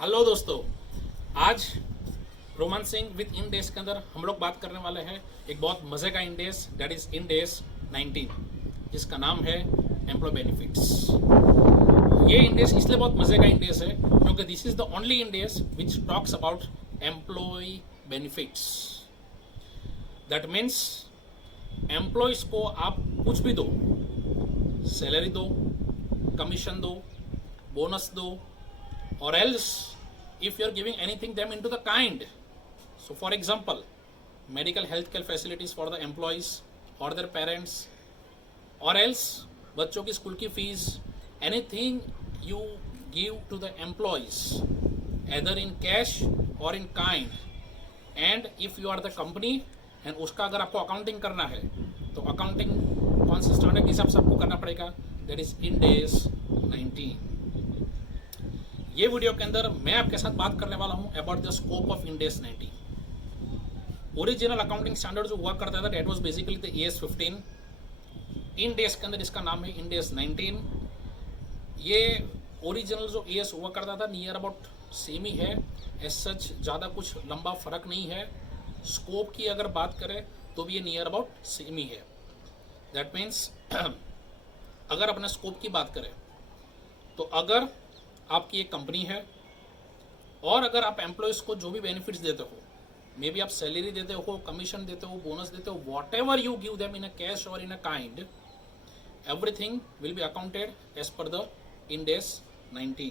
Hello दोस्तों, आज romancing with इंडेस के अंदर हम लोग बात करने वाले हैं एक बहुत मज़े का इंडेस, दैट इज इंडेस 19, जिसका नाम है एम्प्लॉय बेनिफिट्स। ये इंडेस इसलिए बहुत मज़े का इंडेस है क्योंकि this is the only Ind AS which talks about employee benefits. That means employees को आप कुछ भी दो, सैलरी दो, कमीशन दो, बोनस दो, or else if you are giving anything them into the kind. So for example, medical healthcare facilities for the employees or their parents, or else बच्चों की स्कूल की fees, anything you give to the employees either in cash or in kind. And if you are the company and उसका अगर आपको accounting करना है तो accounting कौन से स्टैंडर्ड के हिसाब से आपको करना पड़ेगा, दैट इज इंड एस 19। ये वीडियो के अंदर मैं आपके साथ बात करने वाला हूं about the scope of end AS 19। Original accounting standard जो हुआ करता था that was basically the S 15। End S के अंदर इसका नाम है इंड एस 19। ये ओरिजिनल जो एस हुआ करता था नियर अबाउट सेम ही है, एज सच ज़्यादा कुछ लंबा फर्क नहीं है। स्कोप की अगर बात करें तो भी ये नियर अबाउट सेम ही है। दैट मीन्स अगर अपने स्कोप की बात करें तो अगर आपकी एक कंपनी है और अगर आप एम्प्लॉयज़ को जो भी बेनिफिट्स देते हो, मे बी आप सैलरी देते हो, कमीशन देते हो, बोनस देते हो, whatever you give them in a cash or in a kind, everything will be accounted as per the Ind AS 19।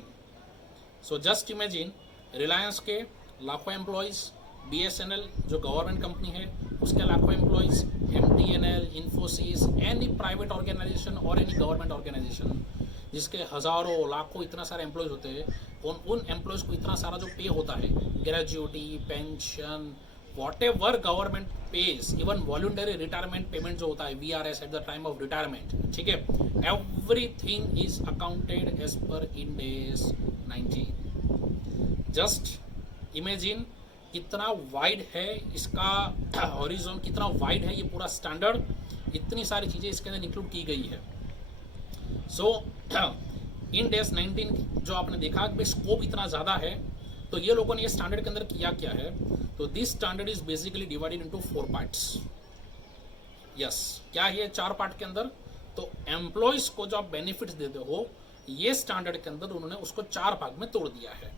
So just imagine Reliance के लाखों एम्प्लॉयज़, BSNL जो गवर्नमेंट कंपनी है उसके लाखों employees, MTNL, Infosys, any private organisation और any government organisation जिसके हज़ारों लाखों इतना सारे एम्प्लॉयज़ होते हैं, उन एम्प्लॉयज़ को इतना सारा जो पे होता है, gratuity, pension, whatever government pays, even voluntary retirement payment जो होता है VRS at the time of retirement, ठीक है, everything is accounted as per Ind AS 19। Just imagine कितना वाइड है इसका हॉरिजॉन, कितना वाइड है ये पूरा स्टैंडर्ड, इतनी सारी चीज़ें इसके अंदर इंक्लूड की गई है। सो इंड एस 19 जो आपने देखा कि स्कोप इतना ज़्यादा है, तो ये लोगों ने ये स्टैंडर्ड के अंदर किया क्या है, तो this standard is basically divided into 4 parts. Yes, क्या है 4 पार्ट के अंदर, तो एम्प्लॉयज़ को जो आप बेनिफिट्स देते हो ये स्टैंडर्ड के अंदर उन्होंने उसको 4 भाग में तोड़ दिया है।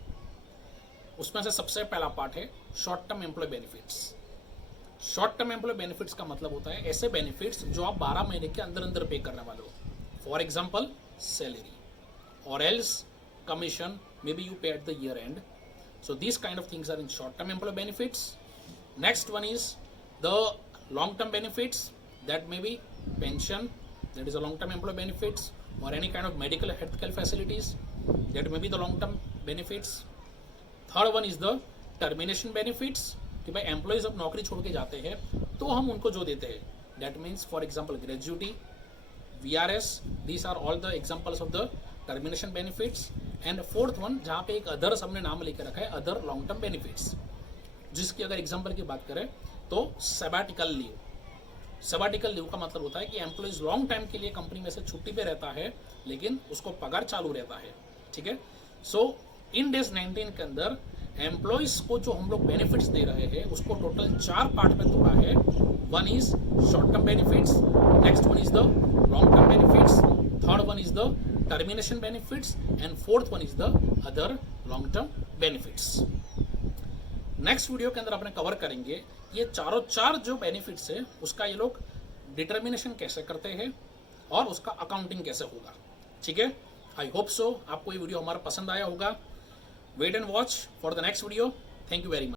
उसमें से सबसे पहला पार्ट है short term employee benefits. Short term employee benefits का मतलब होता है ऐसे बेनिफिट्स जो आप 12 महीने के अंदर अंदर पे करने वाले हो। For example salary or else commission, may be you pay at the year end. So this kind of things are in short term employee benefits. Next one is the long term benefits, that may be pension, that is a long term employee benefits, or any kind of medical health care facilities, that may be the long term benefits. Third one is the termination benefits, कि भाई employees अब नौकरी छोड़ के जाते हैं तो हम उनको जो देते हैं, that means for example gratuity, VRS, these are all the examples of the termination benefits. And fourth one जहाँ पे एक अदर्स हमने नाम लेकर रखा है, अदर लॉन्ग टर्म बेनिफिट्स, जिसकी अगर एग्जाम्पल की बात करें तो सैबाटिकल लीव। सैबाटिकल लीव का मतलब होता है कि एम्प्लॉयज लॉन्ग टाइम के लिए कंपनी में से छुट्टी पे रहता है लेकिन उसको पगार चालू रहता है, ठीक है। सो इंड एस 19 के अंदर एम्प्लॉयज को जो हम लोग बेनिफिट्स दे रहे हैं उसको टोटल 4 पार्ट में तोड़ा है। One is short term benefits, next one is the long term benefits, third one is the termination benefits, and fourth one is the other long term benefits. Next video के अंदर अपने cover करेंगे ये चारों 4 जो बेनिफिट्स है उसका ये लोग डिटर्मिनेशन कैसे करते हैं और उसका अकाउंटिंग कैसे होगा, ठीक है। आई होप सो आपको ये वीडियो हमारा पसंद आया होगा। Wait and watch for the next video. Thank you very much.